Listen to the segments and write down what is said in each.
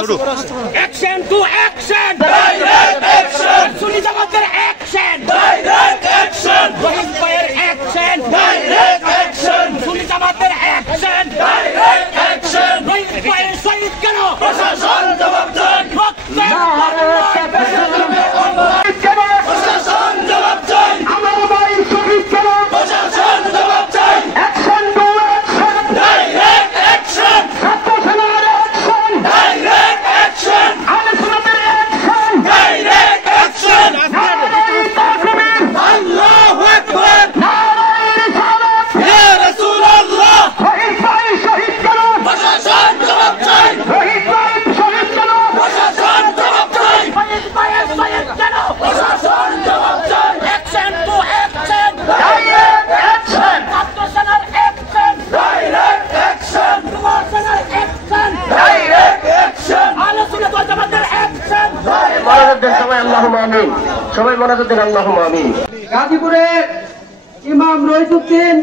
Action to action, direct action, Sunni জামাতের action, direct action, রহিম ভাইয়ের action, direct action, Sunni জামাতের action, direct action, রহিম ভাইয়ের শহীদ কেন প্রশাসন জবাব দেন, প্রশাসন জবাব চাই, আমার ভাই শহীদ কেন প্রশাসন জবাব চাই, action to action, direct action, ছাত্র সেনার অ্যাকশন, ডাইরেক্ট অ্যাকশন, আহলে সুন্নাতের অ্যাকশন, ডাইরেক্ট অ্যাকশন, নারায়ে তাকবীর, আল্লাহু আকবার, নারায়ে রিসালাত, ইয়া রাসূলুল্লাহ, শহীদ ভাই শহীদ কেন প্রশাসন জবাব চাই, শহীদ ভাই শহীদ কেন প্রশাসন জবাব চাই, শহীদ ভাইয়ের শহীদ কেন প্রশাসন জবাব চাই, action to action, direct action, ছাত্র সেনার অ্যাকশন, ডাইরেক্ট অ্যাকশন, যুব সেনার অ্যাকশন, ডাইরেক্ট অ্যাকশন, আহলে সুন্নাত ওয়াল জামাতের অ্যাকশন, মনোযোগ দেন সবাই, আল্লাহুম্মা আমিন। সবাই মনোযোগ দেন, আল্লাহুম্মা আমিন। গাজীপুরের ইমাম রইসুদ্দিন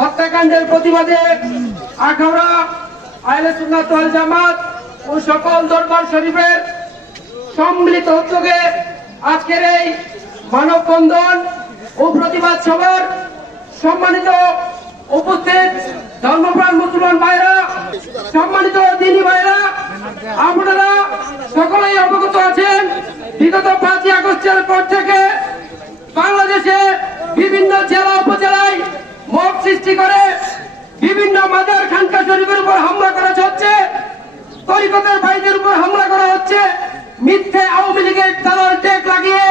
হত্যাকাণ্ডের প্রতিবাদে আখাউড়া আহলে সুন্নাত ওয়াল জামাত ও সকল দরবার শরীফের সম্মিলিত উদ্যোগে আজকের এই মানববন্ধন ও প্রতিবাদ সভার সম্মানিত উপস্থিত ধর্মপ্রাণ মুসলমান ভাইরা, সম্মানিত দ্বীনী ভাইরা, আপনারা সকলেই অবগত আছেন বিগত 5ই আগস্টের পর থেকে বাংলাদেশে বিভিন্ন জেলা উপজেলায় মব সৃষ্টি করে বিভিন্ন মাজার খানকা শরীফের উপর হামলা করা হচ্ছে, তরিকতের ভাইদের উপর হামলা করা হচ্ছে, মিথ্যে আওয়ামী লীগের দালাল টেক লাগিয়ে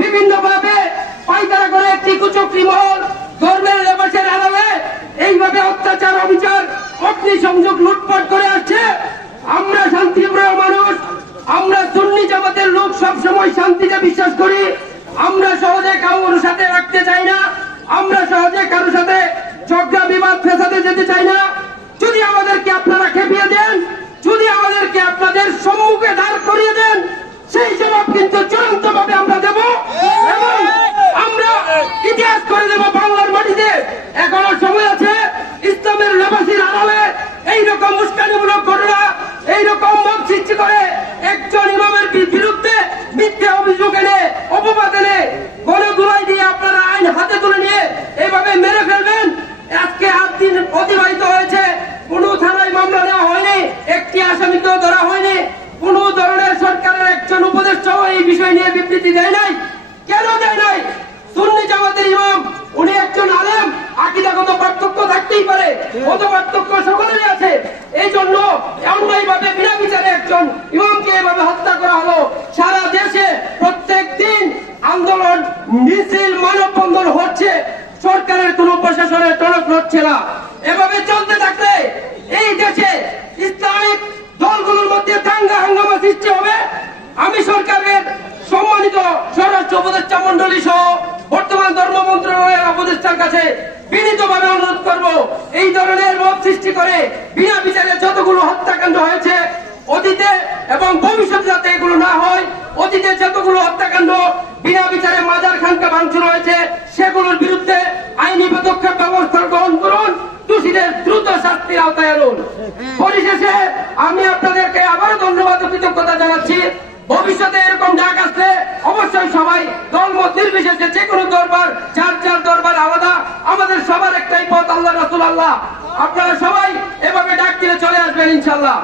বিভিন্ন ভাবে পায়তারা করে একটি কুচক্রী মহল ধর্মের লেবাসের আড়ালে এইভাবে অত্যাচার অবিচার অগ্নিসংযোগ লুটপাট করে আসছে। আমরা শান্তিপ্রিয় মানুষ, আমরা সুন্নি জামাতের লোক, সবসময় শান্তিতে বিশ্বাস করি। আমরা সহজে কারোর সাথে রাখতে চাই না, আমরা সহজে কারোর সাথে ঝগড়া বিবাদ ফেসাতে যেতে চাই না। যদি আমাদেরকে আপনারা খেপিয়ে দেন, যদি আমাদেরকে আপনাদের সম্মুখে দাঁড় করিয়ে দেন, সেই জবাব কিন্তু চূড়ান্ত ভাবে আমরা দেব এবং আমরা ইতিহাস করে দেব বাংলার মাটিতে। এখনো সময় আছে, ইসলামের লেবাসির আড়ালে এইরকম উস্কানিমূলক ঘটনা, এইরকম মব সৃষ্টি করে একজন ইমামের বিরুদ্ধে মিথ্যে অভিযোগ এনে, অপবাদ এনে, গণধুলাই দিয়ে আপনারা আইন হাতে তুলে নিয়ে এইভাবে মেরে ফেলবেন। আজকে 8 দিন অতিবাহিত হয়েছে, কোন থানায় মামলা নেওয়া হয়নি, একটি আসামিকেও ধরা হয়নি, কোন ধরনের সরকারের একজন উপদেষ্টাও এই বিষয় নিয়ে বিবৃতি দেয় নাই। কেন দেয় নাই? সুন্নি জামাতের ইমাম, উনি একজন আলেম, আকীদাগত পার্থক্য থাকতেই পারে, মত পার্থক্য সকলেরই আছে, এই জন্য অন্যায়ভাবে বিনা বিচারে একজন ইমামকে এভাবে হত্যা করা হলো। সারা দেশে প্রত্যেক দিন আন্দোলন, মিছিল, মানববন্ধন হচ্ছে, সরকারের কোন প্রশাসনের টনক নড়ছে না। এভাবে চলতে থাকলে এই দেশে ইসলামিক দলগুলোর মধ্যে দাঙ্গা হাঙ্গামা সৃষ্টি হবে। আমি সরকারের সম্মানিত স্বরাষ্ট্র উপদেষ্টা মন্ডলী সহ বর্তমান ধর্ম মন্ত্রণালয়ের উপদেষ্টার কাছে বিনীতভাবে অনুরোধ করব, এই ধরনের মব সৃষ্টি করে বিনা বিচারে যতগুলো হত্যাকাণ্ড হয়েছে অতীতে এবং ভবিষ্যতে যাতে এগুলো না হয়, অতীতে যতগুলো হত্যাকাণ্ড বিনা বিচারে মাজার খানকা ভাঙচুর হয়েছে সেগুলোর বিরুদ্ধে আইনি পদক্ষেপ ব্যবস্থা গ্রহণ করুন, দোষীদের দ্রুত শাস্তির আওতায় আনুন। পরিশেষে আমি আপনাদেরকে আবারও ধন্যবাদ ও কৃতজ্ঞতা জানাচ্ছি। ভবিষ্যতে এরকম ডাক আসলে অবশ্যই সবাই দলমত নির্বিশেষে যে কোনো দরবার, যার যার দরবার আলাদা, আমাদের সবার একটাই পথ, আল্লাহ রাসূল আল্লাহ। আপনারা সবাই এভাবে ডাক দিলে চলে আসবেন ইনশাআল্লাহ।